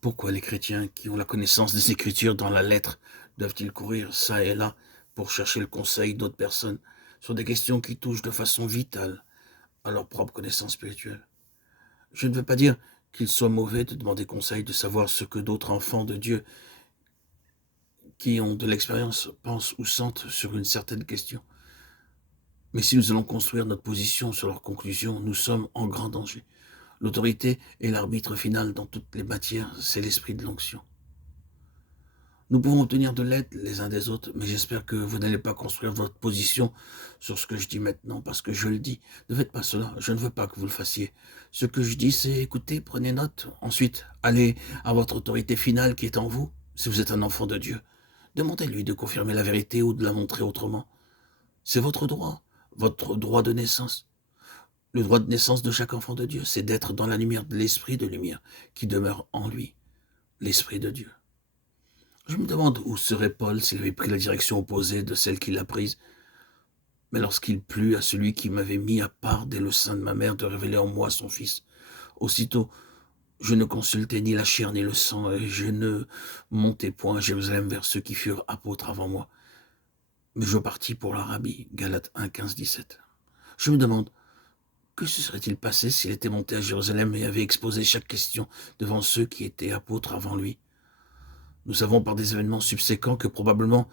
Pourquoi les chrétiens qui ont la connaissance des Écritures dans la lettre doivent-ils courir çà et là pour chercher le conseil d'autres personnes sur des questions qui touchent de façon vitale à leur propre connaissance spirituelle? Je ne veux pas dire qu'il soit mauvais de demander conseil, de savoir ce que d'autres enfants de Dieu qui ont de l'expérience pensent ou sentent sur une certaine question. Mais si nous allons construire notre position sur leurs conclusions, nous sommes en grand danger. L'autorité et l'arbitre final dans toutes les matières, c'est l'esprit de l'onction. Nous pouvons obtenir de l'aide les uns des autres, mais j'espère que vous n'allez pas construire votre position sur ce que je dis maintenant, parce que je le dis. Ne faites pas cela, je ne veux pas que vous le fassiez. Ce que je dis, c'est écoutez, prenez note. Ensuite, allez à votre autorité finale qui est en vous, si vous êtes un enfant de Dieu. Demandez-lui de confirmer la vérité ou de la montrer autrement. C'est votre droit de naissance. Le droit de naissance de chaque enfant de Dieu, c'est d'être dans la lumière de l'esprit de lumière qui demeure en lui, l'esprit de Dieu. Je me demande où serait Paul s'il avait pris la direction opposée de celle qu'il a prise. Mais lorsqu'il plut à celui qui m'avait mis à part dès le sein de ma mère de révéler en moi son fils, aussitôt je ne consultai ni la chair ni le sang, et je ne montai point à Jérusalem vers ceux qui furent apôtres avant moi. Mais je partis pour l'Arabie, Galates 1, 15, 17. Je me demande, que se serait-il passé s'il était monté à Jérusalem et avait exposé chaque question devant ceux qui étaient apôtres avant lui? Nous savons par des événements subséquents que probablement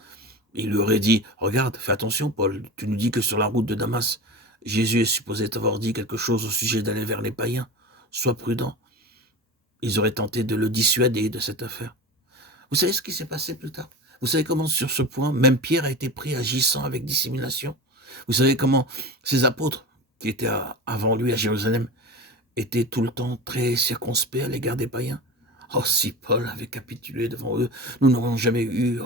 il lui aurait dit « Regarde, fais attention, Paul, tu nous dis que sur la route de Damas, Jésus est supposé t'avoir dit quelque chose au sujet d'aller vers les païens. Sois prudent. » Ils auraient tenté de le dissuader de cette affaire. Vous savez ce qui s'est passé plus tard? Vous savez comment, sur ce point, même Pierre a été pris agissant avec dissimulation? Vous savez comment ces apôtres, qui étaient avant lui à Jérusalem, étaient tout le temps très circonspects à l'égard des païens? Oh, si Paul avait capitulé devant eux, nous n'aurions jamais eu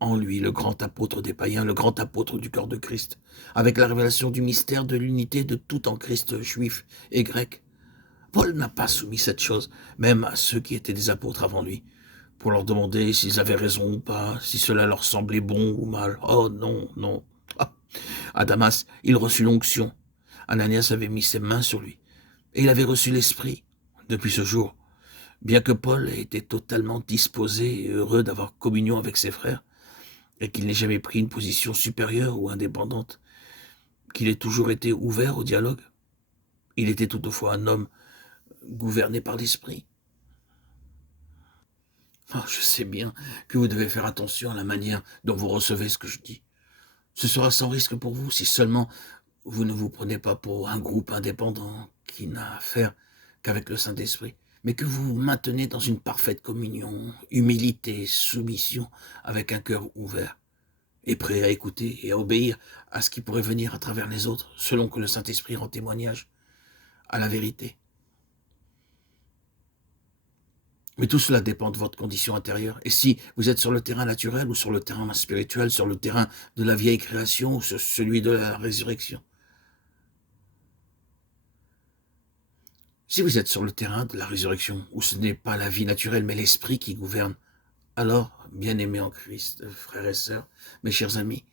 en lui le grand apôtre des païens, le grand apôtre du corps de Christ, avec la révélation du mystère de l'unité de tout en Christ, juif et grec. Paul n'a pas soumis cette chose, même à ceux qui étaient des apôtres avant lui, pour leur demander s'ils avaient raison ou pas, si cela leur semblait bon ou mal. Oh non, non. Ah. À Damas, il reçut l'onction. Ananias avait mis ses mains sur lui, et il avait reçu l'Esprit. Depuis ce jour, bien que Paul ait été totalement disposé et heureux d'avoir communion avec ses frères, et qu'il n'ait jamais pris une position supérieure ou indépendante, qu'il ait toujours été ouvert au dialogue, il était toutefois un homme gouverné par l'esprit. Oh, je sais bien que vous devez faire attention à la manière dont vous recevez ce que je dis. Ce sera sans risque pour vous si seulement vous ne vous prenez pas pour un groupe indépendant qui n'a affaire qu'avec le Saint-Esprit, mais que vous vous maintenez dans une parfaite communion, humilité, soumission, avec un cœur ouvert et prêt à écouter et à obéir à ce qui pourrait venir à travers les autres, selon que le Saint-Esprit rend témoignage à la vérité. Mais tout cela dépend de votre condition intérieure. Et si vous êtes sur le terrain naturel ou sur le terrain spirituel, sur le terrain de la vieille création ou sur celui de la résurrection. Si vous êtes sur le terrain de la résurrection, où ce n'est pas la vie naturelle mais l'esprit qui gouverne, alors, bien-aimés en Christ, frères et sœurs, mes chers amis,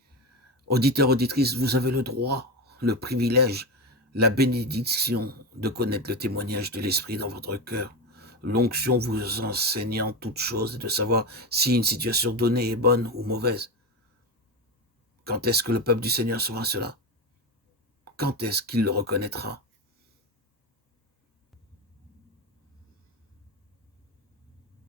auditeurs, auditrices, vous avez le droit, le privilège, la bénédiction de connaître le témoignage de l'Esprit dans votre cœur, l'onction vous enseignant toutes choses et de savoir si une situation donnée est bonne ou mauvaise. Quand est-ce que le peuple du Seigneur saura cela? Quand est-ce qu'il le reconnaîtra?